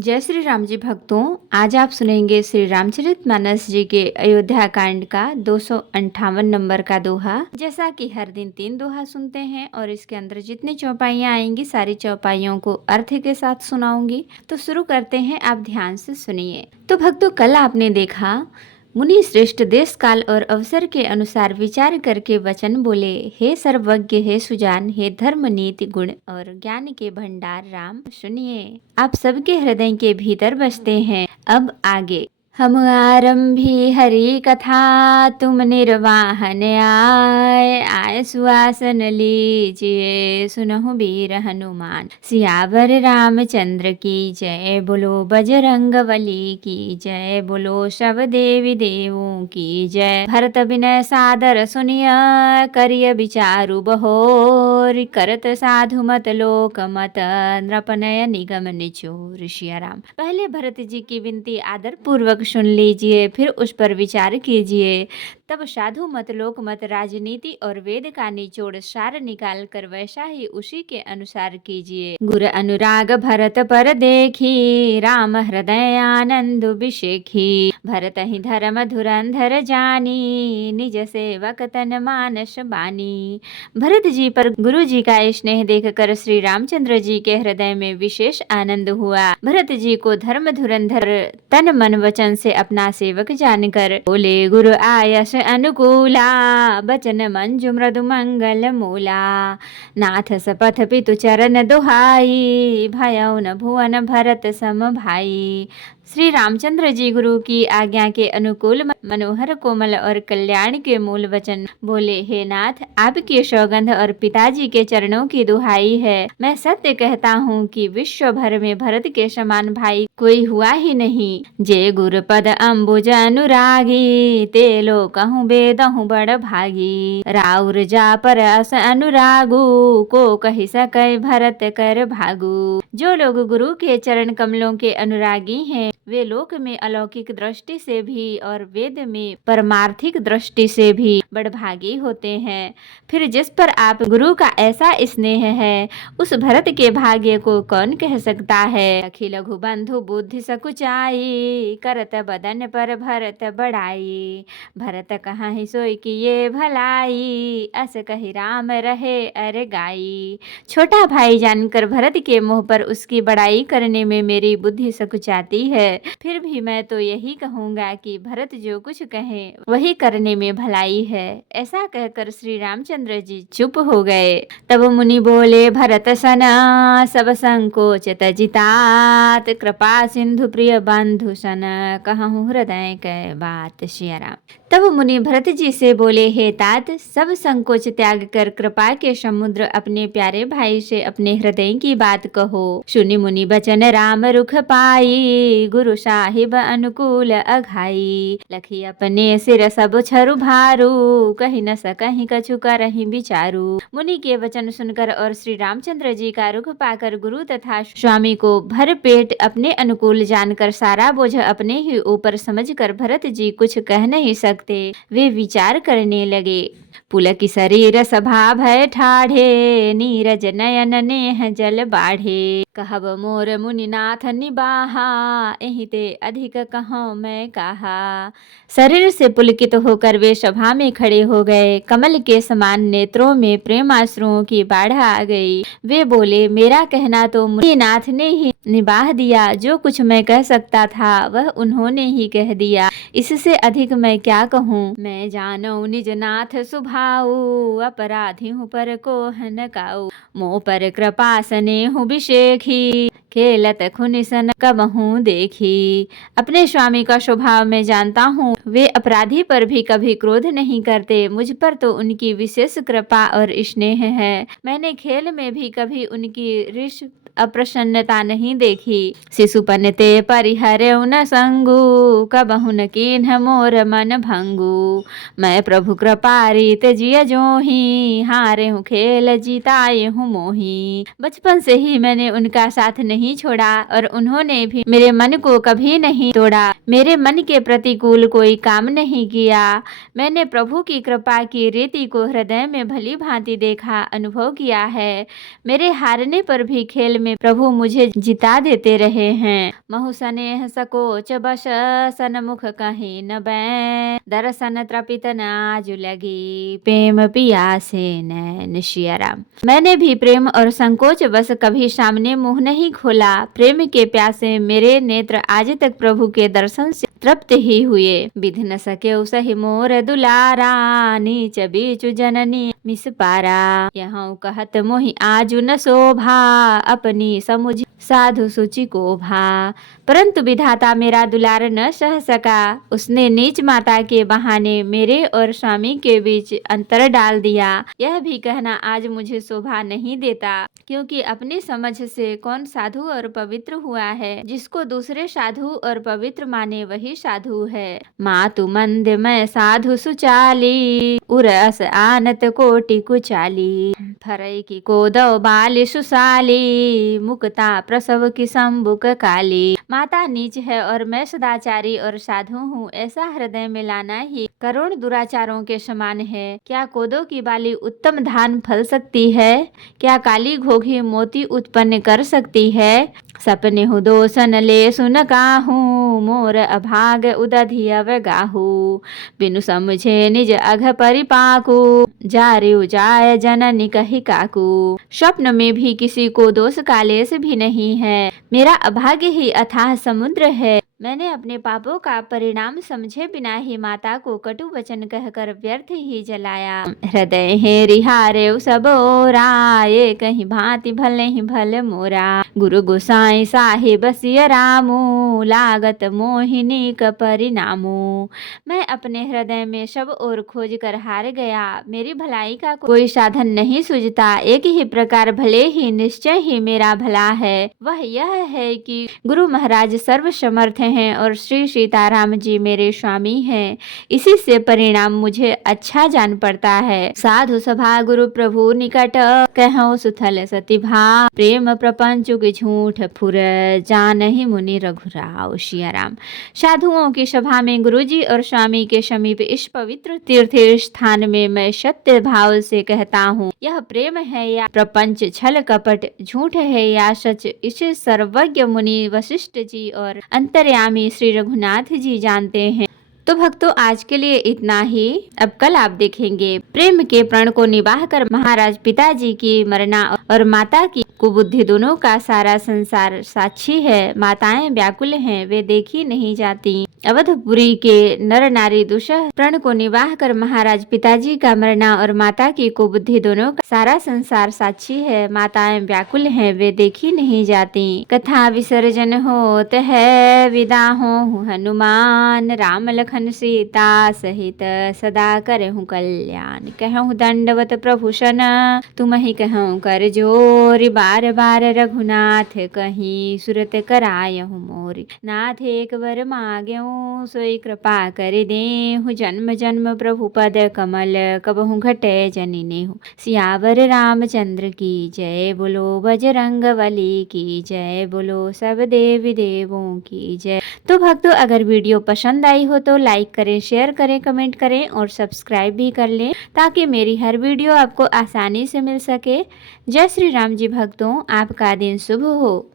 जय श्री राम जी भक्तों। आज आप सुनेंगे श्री रामचरितमानस जी के अयोध्या कांड का 258 नंबर का दोहा। जैसा कि हर दिन 3 दोहा सुनते हैं और इसके अंदर जितनी चौपाइयाँ आएंगी सारी चौपाइयों को अर्थ के साथ सुनाऊंगी। तो शुरू करते हैं, आप ध्यान से सुनिए। तो भक्तों, कल आपने देखा मुनि श्रेष्ठ देश काल और अवसर के अनुसार विचार करके वचन बोले। हे सर्वज्ञ, हे सुजान, हे धर्म नीति गुण और ज्ञान के भंडार राम, सुनिए आप सबके हृदय के भीतर बसते हैं। अब आगे। हम आरंभी हरि कथा, तुम निर्वाहन आय सुआसन लीजिए, सुनहु वीर हनुमान। सियावर रामचंद्र की जय, बोलो बजरंग बली की जय, बोलो सब देवी देवों की जय। भरत विनय सादर सुनिय, करिय विचारु बहोर, करत साधु मत लोक मत, नृपनय निगम निचोर। सिया राम। पहले भरत जी की विनती आदर पूर्वक सुन लीजिए, फिर उस पर विचार कीजिए। तब साधु मत लोक मत राजनीति और वेद का निचोड़ सार निकाल कर वैसा ही उसी के अनुसार कीजिए। गुर अनुराग भरत पर देखी, राम हृदय आनंद विशेखी। भरत ही धर्म धुरंधर जानी, निज सेवक तन मानस बानी। भरत जी पर गुरु जी का स्नेह देखकर श्री रामचंद्र जी के हृदय में विशेष आनंद हुआ। भरत जी को धर्म धुरंधर तन मन वचन से अपना सेवक जानकर बोले, गुरु आयस अनुकूला, बचन मंजु मृदु मंगल मूला। नाथ सपथ पितु चरण दुहाई, भयउ न भुवन भरत सम भाई। श्री रामचंद्र जी गुरु की आज्ञा के अनुकूल मनोहर कोमल और कल्याण के मूल वचन बोले। हे नाथ, आपकी सौगंध और पिताजी के चरणों की दुहाई है। मैं सत्य कहता हूँ कि विश्व भर में भरत के समान भाई कोई हुआ ही नहीं। जे गुरु पद अम्बुज अनुरागी, ते लो कहूँ बेदहूँ बड़ भागी। राउर जा पर अस अनुरागु, को कही सकै भरत कर भागु। जो लोग गुरु के चरण कमलों के अनुरागी हैं, वे लोक में अलौकिक दृष्टि से भी और वेद में परमार्थिक दृष्टि से भी बड़भागी होते हैं। फिर जिस पर आप गुरु का ऐसा स्नेह है, उस भरत के भाग्य को कौन कह सकता है। अखिल लघु बंधु बुद्धि सकुचाई, करत बदन पर भरत बढ़ाई। भरत कहाँ ही सोई किए भलाई, अस कही राम रहे अर गाई। छोटा भाई जानकर भरत के मुंह पर उसकी बड़ाई करने में मेरी बुद्धि सकुचाती है। फिर भी मैं तो यही कहूँगा कि भरत जो कुछ कहे वही करने में भलाई है। ऐसा कहकर श्री रामचंद्र जी चुप हो गए। तब मुनि बोले, भरत सना सब संकोच तजितात, कृपा सिंधु प्रिय बंधु सन, कहूँ हृदय कै बात। सिया राम। तब मुनि भरत जी से बोले, हे तात, सब संकोच त्याग कर कृपा के समुद्र अपने प्यारे भाई से अपने हृदय की बात कहो। सुनि मुनि बचन राम रुख पाई, गुरु साहिब अनुकूल अघाई। लखी अपने सिर सब छरु भारू, कही न सकहीं कछु करहीं विचारू। मुनि के वचन सुनकर और श्री रामचंद्र जी का रुख पाकर गुरु तथा स्वामी को भर पेट अपने अनुकूल जानकर सारा बोझ अपने ही ऊपर समझकर भरत जी कुछ कह नहीं सकते। वे विचार करने लगे। पुलक शरीर सभा भय ठाढ़े, नीरज नयन नेह जल बाढ़े। कहब मोर मुनिनाथ निबाहा, एहि ते अधिक कहूँ मैं कहा। शरीर से पुलकित होकर वे सभा में खड़े हो गए। कमल के समान नेत्रों में प्रेमाश्रुओं की बाढ़ आ गई। वे बोले, मेरा कहना तो मुनिनाथ ने ही निबाह दिया। जो कुछ मैं कह सकता था वह उन्होंने ही कह दिया। इससे अधिक मैं क्या कहूँ। मैं जानो निज नाथ सुभाऊ, अपराधी हूँ पर को न काऊ। मोह पर कृपा स्नेहु विशेखी, खेलत खुनि सन कबहू देखी। अपने स्वामी का स्वभाव मैं जानता हूँ। वे अपराधी पर भी कभी क्रोध नहीं करते। मुझ पर तो उनकी विशेष कृपा और स्नेह है। मैंने खेल में भी कभी उनकी ऋष अप्रसन्नता नहीं देखी। शिशुपन ते परिहर्यउ न संगु, कबहु न कीन्ह मोर मन भंगु। मैं प्रभु कृपारीत जिय जोही, हारे हूँ खेल जीताए हूँ मोही। बचपन से ही मैंने उनका साथ नहीं छोड़ा और उन्होंने भी मेरे मन को कभी नहीं तोड़ा। मेरे मन के प्रतिकूल कोई काम नहीं किया। मैंने प्रभु की कृपा की रीति को हृदय में भली भांति देखा, अनुभव किया है। मेरे हारने पर भी खेल में प्रभु मुझे जिता देते रहे हैं। महु स्नेह सकोच बस सन्मुख कहीं न बै, दर्शन तृपित नाज लगी प्रेम पियासे नैन। सिया राम। मैंने भी प्रेम और संकोच बस कभी सामने मुंह नहीं खोला। प्रेम के प्यासे मेरे नेत्र आज तक प्रभु के दर्शन से तृप्त ही हुए। विध न सके सही मोर दुलारा, नीच बीचु जननी मिस पारा। यहाँ कहत मोहि आजु न शोभा, अपनी समुझ साधु सुचि को भा। परंतु विधाता मेरा दुलार न सह सका। उसने नीच माता के बहाने मेरे और स्वामी के बीच अंतर डाल दिया। यह भी कहना आज मुझे शोभा नहीं देता, क्योंकि अपनी समझ से कौन साधु और पवित्र हुआ है। जिसको दूसरे साधु और पवित्र माने वही साधु है। मातु मंद मैं साधु सुचाली, उरस आनत कोटि कुचाली। फरई की कोदौ बाली सुशाली, मुक्ता प्रसव की संबुक काली। माता नीच है और मैं सदाचारी और साधु हूँ, ऐसा हृदय में लाना ही करोड़ दुराचारों के समान है। क्या कोदो की बाली उत्तम धान फल सकती है? क्या काली घोघी मोती उत्पन्न कर सकती है? सपने हु दोसन ले सुन काहू, मोर अभाग उदधि अवगाहू। बिनु समझे निज अघ परिपाकू, जारिउ जाय जननी कही काकू। स्वप्न में भी किसी को दोष का लेस भी नहीं है। मेरा अभाग्य ही अथाह समुद्र है। मैंने अपने पापों का परिणाम समझे बिना ही माता को कटु वचन कहकर व्यर्थ ही जलाया। हृदय है रिहारे सब ओरा, ये कहीं भांति भले ही भल मोरा। गुरु गोसाई साहिब सिय रामू, लागत मोहिनी का परिणामू। मैं अपने हृदय में सब ओर खोज कर हार गया। मेरी भलाई का कोई साधन नहीं सूझता। एक ही प्रकार भले ही निश्चय ही मेरा भला है, वह यह है कि गुरु महाराज सर्व समर्थ हैं और श्री सीताराम जी मेरे स्वामी हैं। इसी से परिणाम मुझे अच्छा जान पड़ता है। साधु सभा गुरु प्रभु निकट, कहो सुथल सती भा। प्रेम प्रपंच की झूठ फुर, जानहि मुनि रघुराव। सिया राम। साधुओं की सभा में गुरुजी और स्वामी के समीप इस पवित्र तीर्थ स्थान में मैं सत्य भाव से कहता हूँ, यह प्रेम है या प्रपंच, छल कपट, झूठ है या सच, इसे सर्वज्ञ मुनि वशिष्ठ जी और अंतर्यामी श्री रघुनाथ जी जानते हैं। तो भक्तों, आज के लिए इतना ही। अब कल आप देखेंगे प्रेम के प्रण को निभाह कर महाराज पिताजी की मरना और माता की कुबुद्धि दोनों का सारा संसार साक्षी है। माताएं व्याकुल हैं, वे देखी नहीं जाती। अवधपुरी के नर नारी दुष्ह प्रण को निवाह कर महाराज पिताजी का मरना और माता की कुबुद्धि दोनों का सारा संसार साक्षी है। माताएं व्याकुल हैं, वे देखी नहीं जाती। कथा विसर्जन होत है, विदा हो हनुमान। राम लखन सीता सहित सदा करहु कल्याण। कहूँ दंडवत प्रभु सन, तुम ही कहूँ कर जोरी। बार बार रघुनाथ कहीं, सुरत करायहु मोरी। नाथ एक बर माग्यऊ, सोई कृपा कर देहु। जन्म जन्म प्रभु पद कमल, कबहु घटे जनि नेहु। सियावर रामचंद्र की जय, बोलो बजरंग बली की जय, बोलो सब देवी देवों की जय। तो भक्तों, अगर वीडियो पसंद आई हो तो लाइक करें, शेयर करें, कमेंट करें और सब्सक्राइब भी कर लें, ताकि मेरी हर वीडियो आपको आसानी से मिल सके। जय श्री राम जी भक्तों, आपका दिन शुभ हो।